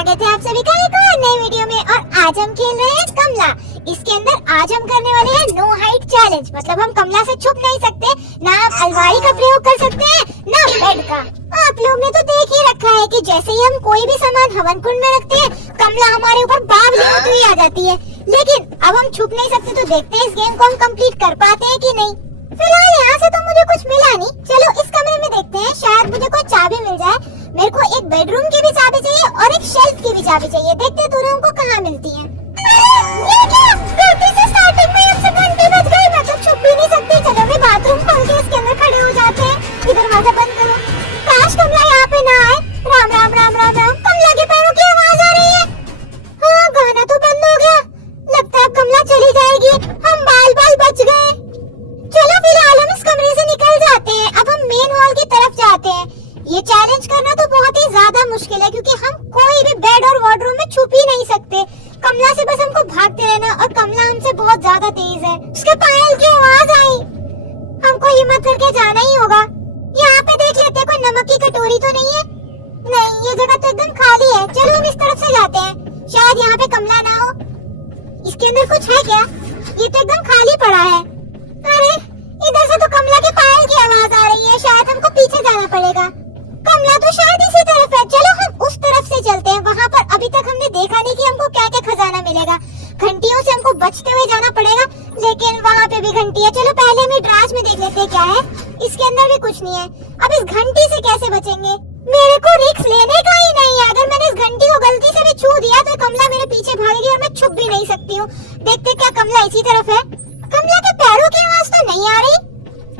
स्वागत है आप सभी का एक और नए वीडियो में। और आज हम खेल रहे हैं कमला। इसके अंदर आज हम करने वाले हैं नो हाइट चैलेंज। मतलब हम कमला से छुप नहीं सकते, ना आप अलमारी का प्रयोग कर सकते हैं, ना बेड का। आप लोग ने तो देख ही रखा है कि जैसे ही हम कोई भी सामान हवन कुंड में रखते हैं, कमला हमारे ऊपर बावली होती हुई आ जाती है। लेकिन अब हम छुप नहीं सकते, तो देखते हैं इस गेम को हम कंप्लीट कर पाते हैं कि नहीं। फिलहाल यहाँ से तो मुझे कुछ मिला नहीं। चलो इस कमरे में देखते हैं, शायद मुझे कोई चाबी मिल जाए। मेरे को एक बेडरूम की भी चाबी चाहिए और एक शेल्फ की भी चाबी चाहिए। देखते हैं दोनों को कहाँ मिलती हैं। ये क्या? गलती से स्टार्टिंग में हमसे घंटी बज गई। मैं तो छुप भी नहीं सकती। चलो मैं बाथरूम खोल के इसके अंदर खड़े हो जाते हैं। ये दरवाजा बंद करो। काश कमला यहाँ पे ना आए। राम राम राम राम राम। कमला के पैरों की आवाज आ रही है। हाँ, गाना तो बंद हो गया। लगता है अब कमला चली जाएगी। हम बाल बाल बच गए। चलो फिलहाल हम इस कमरे से निकल जाते हैं। अब हम मेन हॉल की तरफ जाते हैं। ये चैलेंज करना तो बहुत ही ज्यादा मुश्किल है, क्योंकि हम कोई भी बेड और वार्डरूम में छुप ही नहीं सकते। कमला से बस हमको भागते रहना, और कमला हमसे बहुत ज्यादा तेज है। उसके पायल की आवाज आई। हमको हिम्मत करके जाना ही होगा। यहाँ पे देख लेते, कोई नमक की कटोरी तो नहीं है। नहीं, ये जगह तो एकदम खाली है। चलो हम इस तरफ से जाते हैं, शायद यहाँ पे कमला ना हो। इसके अंदर कुछ है क्या? ये तो एकदम खाली पड़ा है। अरे इधर से तो कमला के पायल की आवाज आ रही है। शायद हमको पीछे जाना पड़ेगा। कमला तो शायद इसी तरफ है। चलो हम उस तरफ से चलते हैं। वहाँ पर अभी तक हमने देखा नहीं कि हमको क्या क्या खजाना मिलेगा। घंटियों से हमको बचते हुए जाना पड़ेगा, लेकिन वहाँ पे भी घंटी है। चलो पहले हम ड्राज में देख लेते हैं क्या है। इसके अंदर भी कुछ नहीं है। अब इस घंटी से कैसे बचेंगे? मेरे को रिस्क लेने का ही नहीं है। अगर मैंने इस घंटी को गलती से भी छू दिया तो कमला मेरे पीछे भागेगी और मैं छुप भी नहीं सकती हूँ। देखते क्या कमला इसी तरफ है। कमला के पैरों की आवाज तो नहीं आ रही।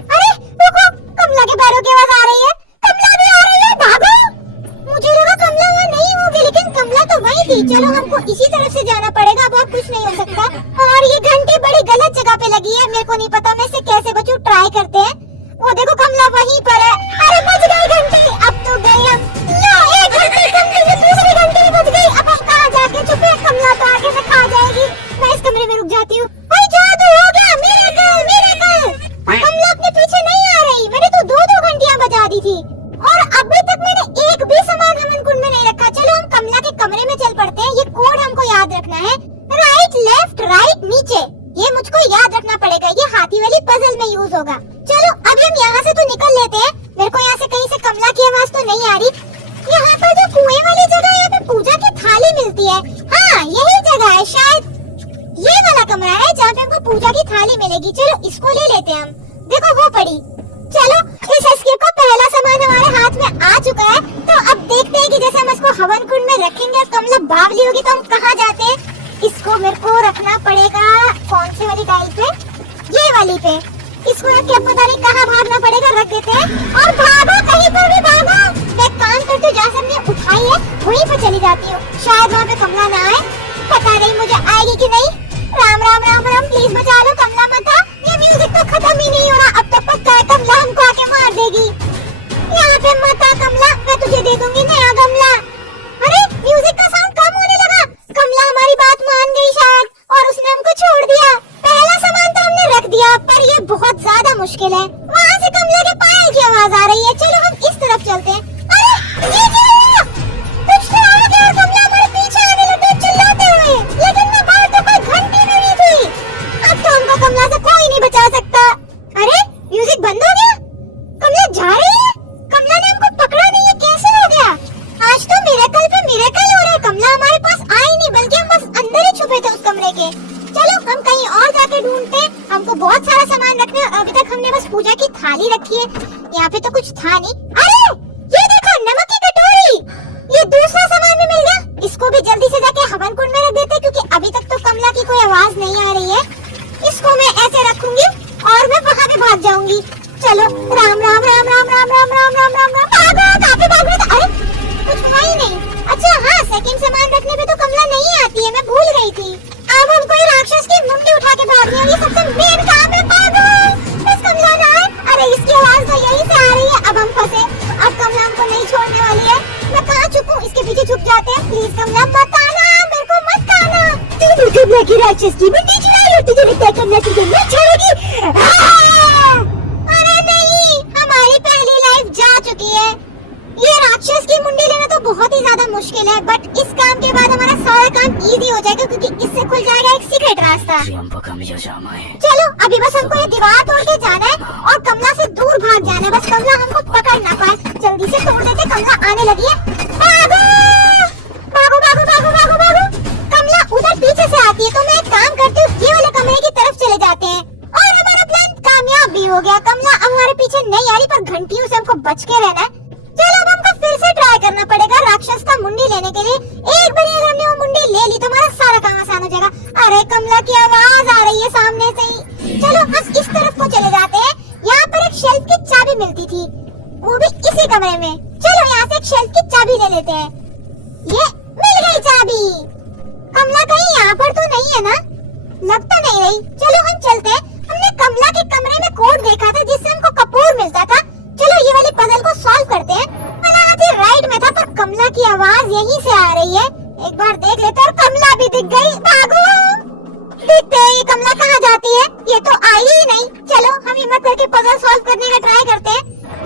अरे रुको, कमला के पैरों की आवाज आ रही है। कमला भी आ रही है। भागो। मुझे लगा कमला वहाँ नहीं होगी, लेकिन कमला तो वहीं थी। चलो हमको इसी तरफ से जाना पड़ेगा। अब और कुछ नहीं हो सकता। और ये घंटी बड़ी गलत जगह पे लगी है। मेरे को नहीं पता मैं इससे कैसे बचूं। ट्राई करते हैं। वो देखो कमला वहीं पर है। अरे बच गई घंटी। अब तो गई हम। लो, एक घंटी कमली से दूसरी घंटी बच गई। अब हम कहाँ जाके छुपे? कमला तो आगे से खा जाएगी। मैं इस कमरे में रुक जाती हूँ। भाई जादू हो गया। Miracle miracle. कमला अपने पीछे नहीं आ रही। मैंने तो दो घंटियां बजा दी थी, और अभी तक मैंने एक भी सामान हवन कुंड में नहीं रखा। चलो हम कमला के कमरे में चल पड़ते हैं। ये कोड हमको याद रखना है। राइट लेफ्ट राइट नीचे, ये मुझको याद रखना पड़ेगा। ये हाथी वाली पजल में यूज होगा। चलो अब हम यहाँ से तो निकल लेते हैं। मेरे को यहाँ से कहीं से कमला की आवाज तो नहीं आ रही। यहाँ पर जो कुएं वाली जगह, यहाँ पे पूजा की थाली मिलती है। हाँ, यही जगह है। शायद ये वाला कमरा है जहाँ पे हमको पूजा की थाली मिलेगी। चलो इसको ले लेते हैं हम। देखो वो पड़ी। चलो इस एस्केप का पहला सामान हमारे हाथ में आ चुका है। तो अब देखते हैं कि जैसे हम इसको हवन कुंड में रखेंगे और कमला बावली होगी तो हम कहाँ जाते हैं। इसको मेरे को रखना पड़ेगा कौन सी वाली टाइल पे? ये वाली पे। इसको रख के पता नहीं कहाँ भागना पड़ेगा। रख देते हैं और भागो, कहीं पर भी भागो। मैं काम करते हुए जहाँ से हमने उठाई है वहीं पर चली जाती हूँ। शायद वहाँ पे कमला ना आए। पता नहीं मुझे आएगी कि नहीं। राम राम राम राम, प्लीज बचा लो। कमला मत आ। ये म्यूजिक तो खत्म ही नहीं हो रहा। अब तो पक्का है कमला हमको आके मार देगी। यहाँ पे मत आ कमला, मैं तुझे दे दूंगी नया गमला। अरे म्यूजिक का साउंड कम होने लगा। कमला हमारी बात मान गई शायद, और उसने हमको छोड़ दिया। पहला सामान तो हमने रख दिया, पर ये बहुत ज्यादा मुश्किल है। वहाँ से कमला के पायल की आवाज आ रही है। चलो हम इस तरफ चलते हैं। अरे ये क्या हुआ? कुछ तो आ गया। कमला हमारे पीछे आने लगी चिल्लाते हुए, लेकिन मैं बाहर तो कोई घंटी भी नहीं थी। अब तो हमको कमला से कोई नहीं बचा सकता। अरे म्यूजिक बंद हो गया। कमला जा रही है। कमला ने हमको पकड़ा नहीं है। कैसे हो गया? आज तो मिरेकल पे मिरेकल हो रहा है। कमला हमारे पास आई नहीं, बल्कि हम बस अंदर ही छुपे थे उस कमरे के। चलो हम कहीं और जाके ढूंढते हैं। हमको बहुत सारा सामान रखना है। अभी तक हमने बस पूजा की थाली रखी है। यहाँ पे तो कुछ था नहीं। अरे ये देखो, नमक की कटोरी। ये दूसरा सामान भी मिल गया। इसको भी जल्दी से जाके हवन कुंड में रख देते हैं, क्योंकि अभी तक तो कमला की कोई आवाज नहीं आ रही है। इसको मैं ऐसे रखूंगी और मैं वहाँ पे भाग जाऊंगी। चलो राम राम राम राम राम राम राम राम राम राम। भागो, काफी भाग रहे थे। अरे कुछ हुआ ही नहीं। अच्छा हाँ, सेकंड सामान रखने पे तो कमला नहीं आती है। मैं भूल गई थी। अब हम कोई राक्षस की मुंडी उठा के भाग रहे हैं। ये सबसे मेन काम है। भागो, बस कमला ना आए। अरे इसकी आवाज तो यहीं से आ रही है। अब हम फंसे। अब कमला हमको नहीं छोड़ने वाली है। मैं कहाँ छुपूं? इसके पीछे छुप जाते हैं। प्लीज कमला मत आना, मेरे को मत खाना। तू कमला की राक्षस की मुंडी चुराई और तुझे लगता है कमला तुझे नहीं छोड़ेगी। अरे नहीं, हमारी पहली लाइफ जा चुकी है। ये राक्षस की मुंडी लेना तो बहुत ही ज्यादा मुश्किल है, बट इस काम के बाद हमारा सारा काम इजी हो जाएगा क्योंकि इससे खुल जाएगा एक सीक्रेट रास्ता। चलो अभी बस हमको ये दीवार तोड़ के जाना है और कमला से दूर भाग जाना है, बस कमला हमको पकड़ ना पाए। जल्दी से तोड़ देते, कमला आने लगी है। भागो भागो भागो भागो भागो भागो। कमला उधर पीछे से आती है, तो मैं एक काम करती हूँ, ये वाले कमरे की तरफ चले जाते हैं और हमारा प्लान कामयाब भी हो गया। कमला अब हमारे पीछे नहीं आ रही, पर घंटियों से हमको बच के रहना है। चलो अब हमको फिर से ट्राई करना पड़ेगा राक्षस का मुंडी लेने के लिए। एक बार अगर हमने वो मुंडी ले ली तो हमारा सारा काम आसान हो जाएगा। अरे कमला की आवाज आ रही है सामने से ही। चलो हम इस तरफ को चले जाते हैं, यहाँ पर एक शेल्फ की चाबी मिलती थी, वो भी इसी कमरे में। चलो यहाँ से एक शेल्फ की चाबी ले लेते हैं। ये मिल गई चाबी। कमला कहीं यहाँ पर तो नहीं है ना? लग तो नहीं रही। चलो हम चलते हैं। हमने कमला के कमरे में कोड देखा था जिससे हमको कपूर मिलता था। चलो ये वाले पजल को सॉल्व करते हैं। वाला हाथी राइट में था, पर कमला की आवाज यहीं से आ रही है। एक बार देख लेते हैं, और कमला भी दिख गई। भागो, देखते हैं ये कमला कहाँ जाती है। ये तो आई ही नहीं। चलो हम हिम्मत करके पजल सॉल्व करने का ट्राई करते हैं।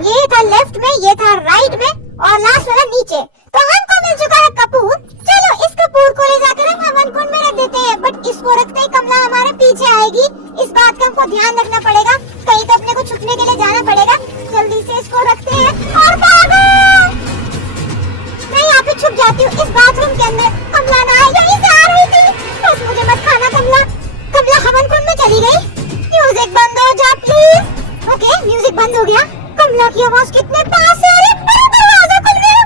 ये था लेफ्ट में, ये था राइट में, और लास्ट वाला नीचे। तो हमको मिल चुका है कपूर। चलो इस कपूर को ले जाकर हम हवन कुंड में रख देते हैं, बट इसको रखते ही कमला हमारे पीछे आएगी। इस बात का हमको ध्यान रखना पड़ेगा, कहीं तो अपने को छुपने के लिए जाना पड़ेगा। जल्दी से इसको रखते हैं और भागो। मैं यहाँ पे छुप जाती हूँ इस बाथरूम के अंदर। कमला ना यहीं से आ रही थी, बस मुझे मत खाना कमला। कमला हवन कुंड में चली गई। म्यूजिक बंद हो जा प्लीज। ओके म्यूजिक बंद हो गया। कमला की आवाज कितने पास है। अरे दरवाजा खुल गया।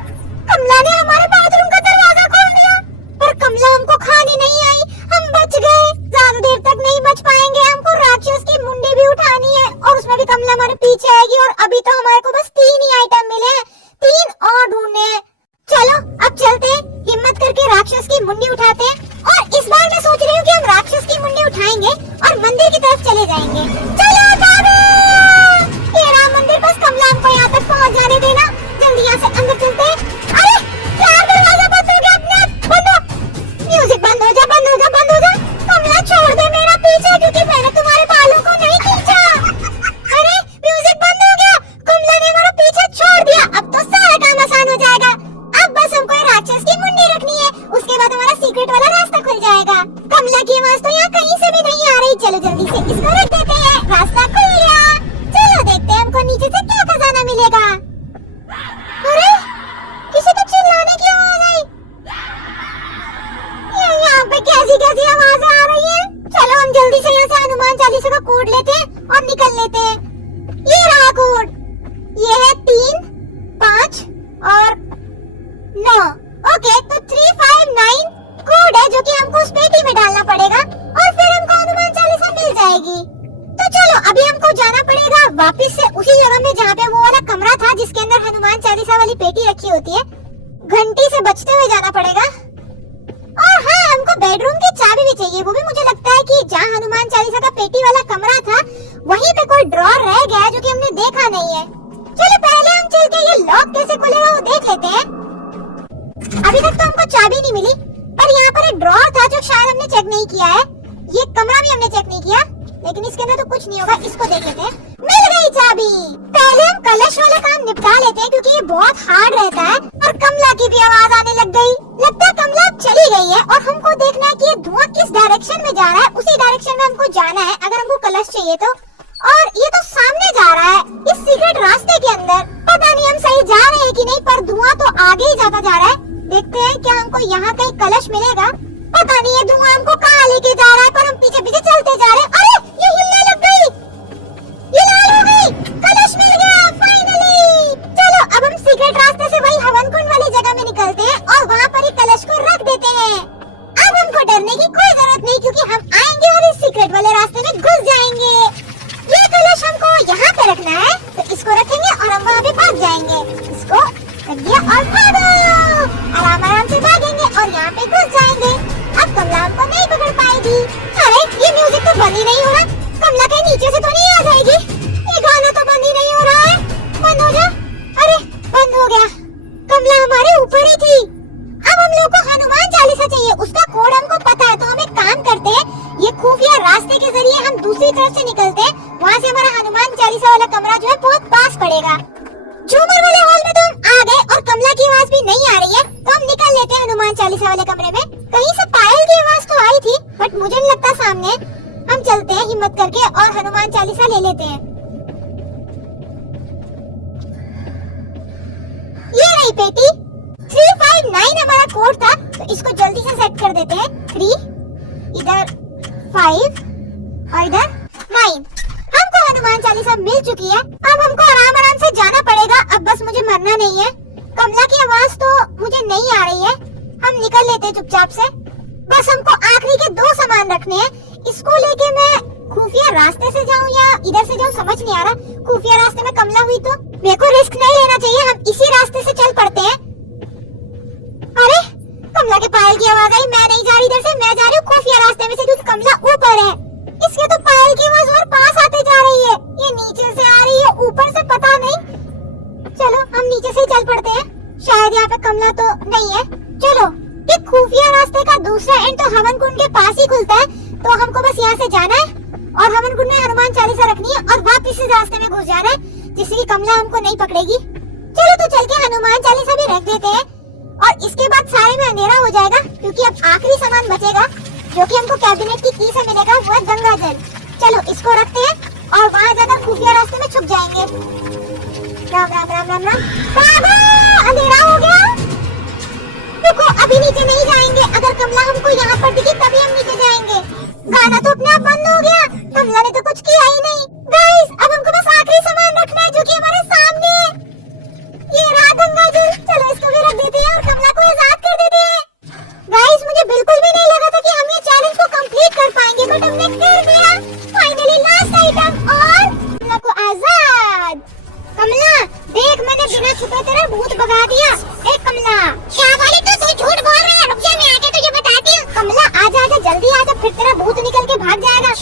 कमला ने हमारे बाथरूम का दरवाजा खोल दिया, पर कमला हमको खाने नहीं आई। हम बच गए। ज्यादा देर तक नहीं बच पाएंगे, हमको राक्षस की मुंडी भी उठानी है और उसमें भी कमला हमारे पीछे आएगी। और अभी तो हमारे को बस 3 ही आइटम मिले हैं, 3 और ढूंढने हैं। चलो अब चलते हैं, हिम्मत करके राक्षस की मुंडी उठाते हैं। और इस बार मैं सोच रही हूँ कि हम राक्षस की मुंडी उठाएंगे और मंदिर की तरफ चले जाएंगे। चलो भागो। ये रहा मंदिर, बस कमला हमको यहाँ तक पहुँच जाने देना। जल्दी यहाँ से अंदर चलते हैं। अरे यार दरवाजा बंद हो गया अपने आप। बंद हो। म्यूजिक बंद हो जा, बंद हो जा, बंद हो जा। कमला छोड़ दे मेरा पीछा, क्योंकि मैंने तुम्हारे बालों को नहीं खींचा। अरे म्यूजिक बंद हो गया। कमला ने हमारा पीछा छोड़ दिया। अब तो सारा काम आसान हो जाएगा। अब बस हमको राक्षस की मुंडी रखनी है, उसके बाद हमारा सीक्रेट वाला रास्ता खुल जाएगा। कमला की आवाज तो यहाँ कहीं से भी नहीं आ रही। चलो जल्दी से इसको रख देते हैं। रास्ता खुल गया। चलो देखते हैं हमको नीचे से क्या खजाना मिलेगा। अरे किसी को चिल्लाने की आवाज आई। यहाँ पे कैसी कैसी आवाजें आ रही है। चलो हम जल्दी से यहाँ से हनुमान चालीसा का कोड लेते हैं और निकल लेते हैं। ये रहा कोड। ये है 3, 5 और 9। ओके तो 359 कोड है, जो कि हमको उस पेटी में डालना पड़ेगा और फिर हमको हनुमान चालीसा मिल जाएगी। तो चलो अभी हमको जाना पड़ेगा वापस से उसी जगह में जहाँ पे वो वाला कमरा था जिसके अंदर हनुमान चालीसा वाली पेटी रखी होती है। घंटी से बचते हुए जाना पड़ेगा। और हाँ हमको बेडरूम की चाबी भी चाहिए। वो भी मुझे लगता है कि जहाँ हनुमान चालीसा का पेटी वाला कमरा था वहीं पे कोई ड्रॉर रह गया है जो कि हमने देखा नहीं है। चलो पहले हम चल के ये लॉक कैसे खुलेगा वो देख लेते हैं। अभी तक तो हमको चाबी नहीं मिली, पर यहाँ पर एक ड्रॉर था जो शायद हमने चेक नहीं किया है। ये कमरा भी हमने चेक नहीं किया, लेकिन इसके अंदर तो कुछ नहीं होगा। इसको देख लेते हैं। मिल गई चाबी। पहले हम कलश वाला काम निपटा लेते हैं क्योंकि ये बहुत हार्ड रहता है। और कमला की भी आवाज आने लग गई। लगता है कमला अब चली गई है और हमको देखना है कि ये धुआं किस डायरेक्शन में जा रहा है। उसी डायरेक्शन में हमको जाना है अगर हमको कलश चाहिए तो। और ये तो सामने जा रहा है इस सीक्रेट रास्ते के अंदर। पता नहीं हम सही जा रहे हैं कि नहीं, पर धुआं तो आगे ही जाता जा रहा है। देखते हैं क्या हमको यहाँ कहीं कलश मिलेगा। पता नहीं ये धुआं हमको कहाँ लेके जा रहा है, पर हम पीछे पीछे चलते जा रहे हैं। अरे ये हिलने लग गई, ये लाल हो गई। कलश मिल गया फाइनली। चलो अब हम सीक्रेट रास्ते से वही हवन कुंड वाली जगह में निकलते हैं और वहाँ पर ही कलश को रख देते हैं। अब हमको डरने की कोई जरूरत नहीं क्योंकि हम आएंगे और इस सीक्रेट वाले रास्ते में घुस जाएंगे। ये कलश हमको यहाँ पे रखना है, तो इसको रखेंगे और हम वहाँ पे भाग जाएंगे। इसको रख दिया और भागो। आराम आराम से भागेंगे और यहाँ पे घुस जाएंगे। अब कमला हमको नहीं पकड़ पाएगी। अरे ये म्यूजिक तो बंद ही नहीं हो रहा। कमला कहीं नीचे से तो नहीं आ जाएगी। ये गाना तो बंद ही नहीं हो रहा है। बंद हो जा। अरे बंद हो गया। कमला हमारे ऊपर ही थी। अब हम लोग को हनुमान चालीसा चाहिए, उसका कोड हमको पता है। तो हम एक काम करते हैं, ये खुफिया रास्ते के जरिए हम दूसरी तरफ से निकलते हैं। वहाँ से हमारा हनुमान चालीसा वाला कमरा जो है बहुत पास पड़ेगा। झूमर वाले हॉल में तो हम आ गए और नहीं आ रही है तो हम निकल लेते हैं हनुमान चालीसा वाले कमरे में। कहीं से पायल की आवाज तो आई थी बट मुझे नहीं लगता सामने। हम चलते हैं हिम्मत करके और हनुमान चालीसा ले लेते हैं। ये रही पेटी। 359 हमारा कोड था तो इसको जल्दी से सेट कर देते हैं। 3 इधर 5 और इधर 9। हमको हनुमान चालीसा मिल चुकी है। अब हमको आराम आराम से जाना पड़ेगा। अब बस मुझे मरना नहीं है। कमला की आवाज तो मुझे नहीं आ रही है। हम निकल लेते हैं चुपचाप से। बस हमको आखिरी के 2 सामान रखने हैं। इसको लेके मैं खुफिया रास्ते से जाऊं या इधर से जाऊं समझ नहीं आ रहा। खुफिया रास्ते में कमला हुई तो मेरे को रिस्क नहीं लेना चाहिए। हम इसी रास्ते से चल पड़ते हैं। अरे कमला के पायल की आवाज आई। मैं नहीं जा रही इधर से, मैं जा रही हूँ खुफिया रास्ते में से क्योंकि कमला ऊपर है। इसके तो पायल की आवाज और पास आते जा रही है। ये नीचे से आ रही है ऊपर से पता नहीं। चलो हम नीचे से ही चल पड़ते हैं। शायद यहाँ पे कमला तो नहीं है। चलो ये खुफिया रास्ते का दूसरा एंड तो हवन कुंड के पास ही खुलता है तो हमको बस यहाँ से जाना है और हवन कुंड में हनुमान चालीसा रखनी है और वापस इस रास्ते में घुस जाना है जिससे कि कमला हमको नहीं पकड़ेगी। चलो तो चल के हनुमान चालीसा भी रख देते हैं और इसके बाद सारे में अंधेरा हो जाएगा क्योंकि अब आखिरी सामान बचेगा जो कि हमको कैबिनेट की से मिलेगा, वो है गंगा जल। चलो इसको रखते हैं और वहाँ जाकर खुफिया रास्ते में छुप जाएंगे। राम राम राम राम राम। बाबा अंधेरा हो गया। देखो अभी नीचे नहीं जाएंगे। अगर कमला हमको यहाँ पर दिखी तभी हम नीचे जाएंगे। गाना तो अपने आप बंद हो गया। कमला ने तो कुछ किया ही नहीं। गाइस अब हमको बस आखिरी सामान रखना है जो कि हमारे सामने है। ये रहा गंगा जल। चलो इसको भी रख देते हैं और कमला को आजाद कर देते हैं। गाइस मुझे बिल्कुल भी नहीं लगा था कि हम ये चैलेंज को कंप्लीट कर पाएंगे बट हमने कर दिया। फाइनली लास्ट आइटम और कमला को आजाद। कमला देख मैंने बिना छुपे तेरा भूत भगा दिया। ए कमला क्या वाली तो तू झूठ बोल रही है। रुक जा मैं आके तुझे बताती हूँ। कमला आजा आजा जल्दी आजा फिर तेरा भूत निकल के भाग जाएगा।